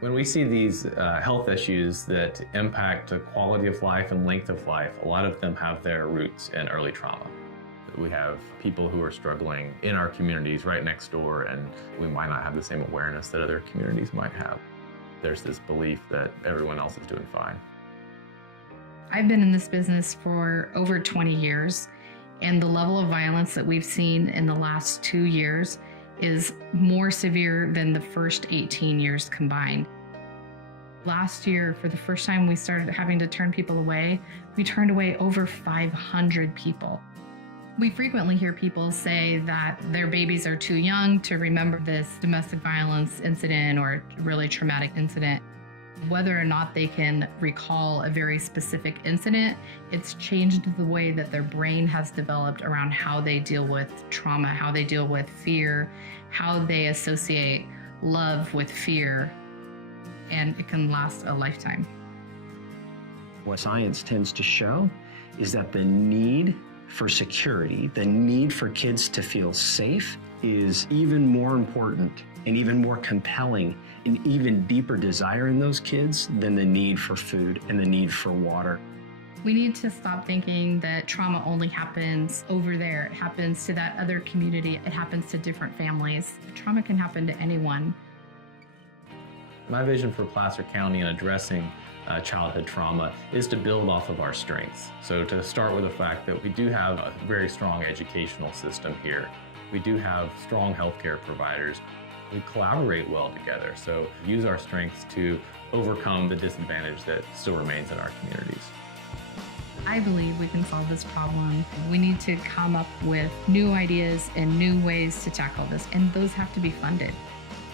When we see these health issues that impact the quality of life and length of life, a lot of them have their roots in early trauma. We have people who are struggling in our communities right next door, and we might not have the same awareness that other communities might have. There's this belief that everyone else is doing fine. I've been in this business for over 20 years, and the level of violence that we've seen in the last 2 years is more severe than the first 18 years combined. Last year, for the first time we started having to turn people away, we turned away over 500 people. We frequently hear people say that their babies are too young to remember this domestic violence incident or really traumatic incident. Whether or not they can recall a very specific incident, it's changed the way that their brain has developed around how they deal with trauma, how they deal with fear, how they associate love with fear, and it can last a lifetime. What science tends to show is that the need for security, the need for kids to feel safe, is even more important and even more compelling, an even deeper desire in those kids than the need for food and the need for water. We need to stop thinking that trauma only happens over there. It happens to that other community. It happens to different families. Trauma can happen to anyone. My vision for Placer County in addressing childhood trauma is to build off of our strengths. So to start with the fact that we do have a very strong educational system here. We do have strong healthcare providers. We collaborate well together, so use our strengths to overcome the disadvantage that still remains in our communities. I believe we can solve this problem. We need to come up with new ideas and new ways to tackle this, and those have to be funded.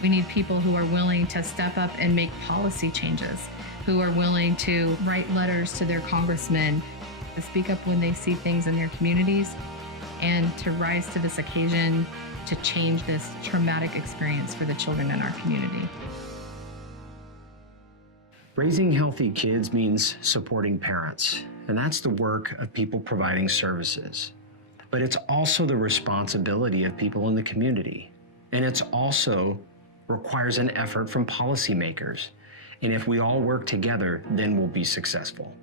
We need people who are willing to step up and make policy changes, who are willing to write letters to their congressmen, to speak up when they see things in their communities, and to rise to this occasion to change this traumatic experience for the children in our community. Raising healthy kids means supporting parents, and that's the work of people providing services. But it's also the responsibility of people in the community, and it's also requires an effort from policymakers. And if we all work together, then we'll be successful.